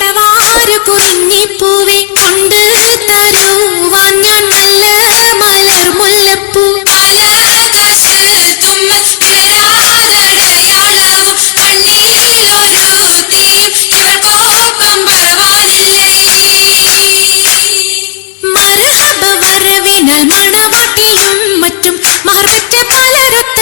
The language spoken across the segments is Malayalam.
പടവാരു കുറിഞ്ഞിപ്പൂവെ കൊണ്ട് തരുവാൻ ഞാൻ നല്ല മലർ മുല്ലപ്പൂ. മണവാട്ടിയും മറ്റും മാർവറ്റ പലരൊത്ത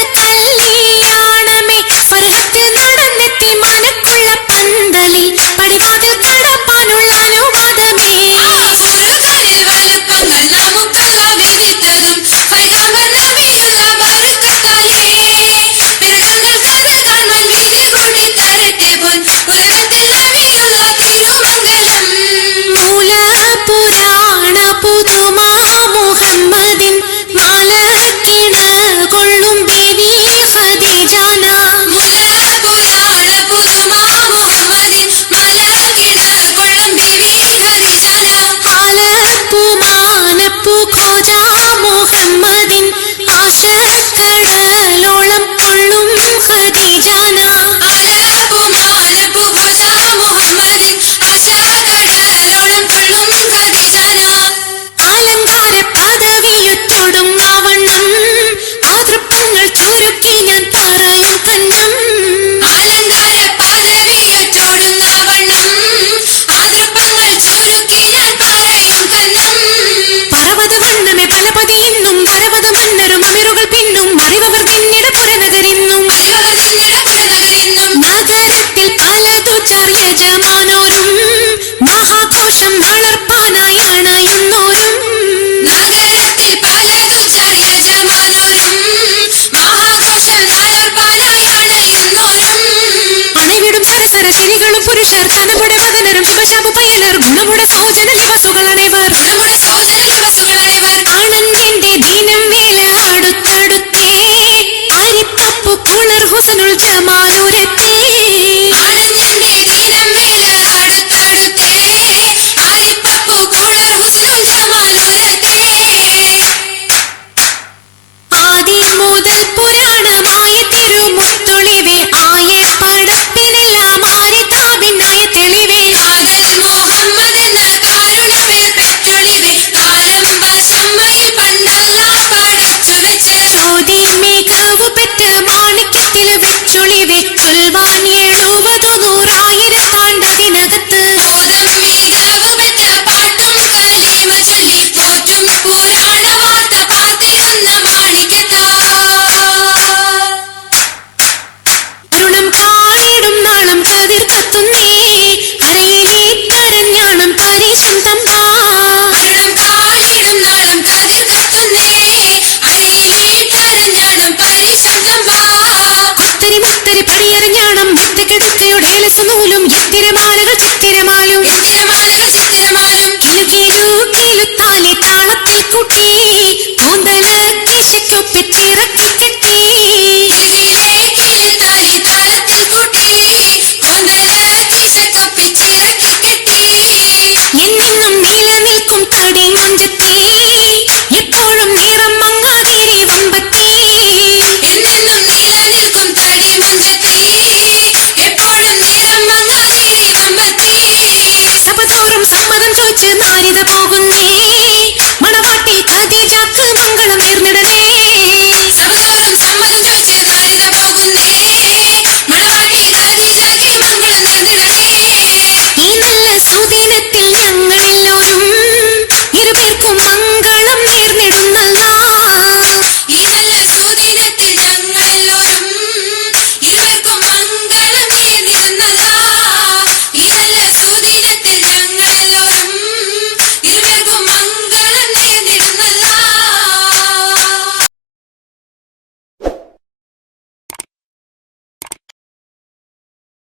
ഞാൻ പറയാം പുരുഷർ കനമുടെ മകനരും ശുഭശാപ പയ്യലർ ഗുണമുട സൗജന്യ ദിവസങ്ങൾ തിരമാലകൾ ചിത്തിരമാലും തിരമാലകൾ ചിത്തിരമാലും. കിലുകിലു കിലുത്താലി താളത്തിൽ കൂട്ടി കൂന്തല കിശയ്ക്കൊപ്പിട്ടിറക്കി കുളിച്ച് നാരിത പോകുന്നേ. മണവാട്ടി തകി ചക്ക്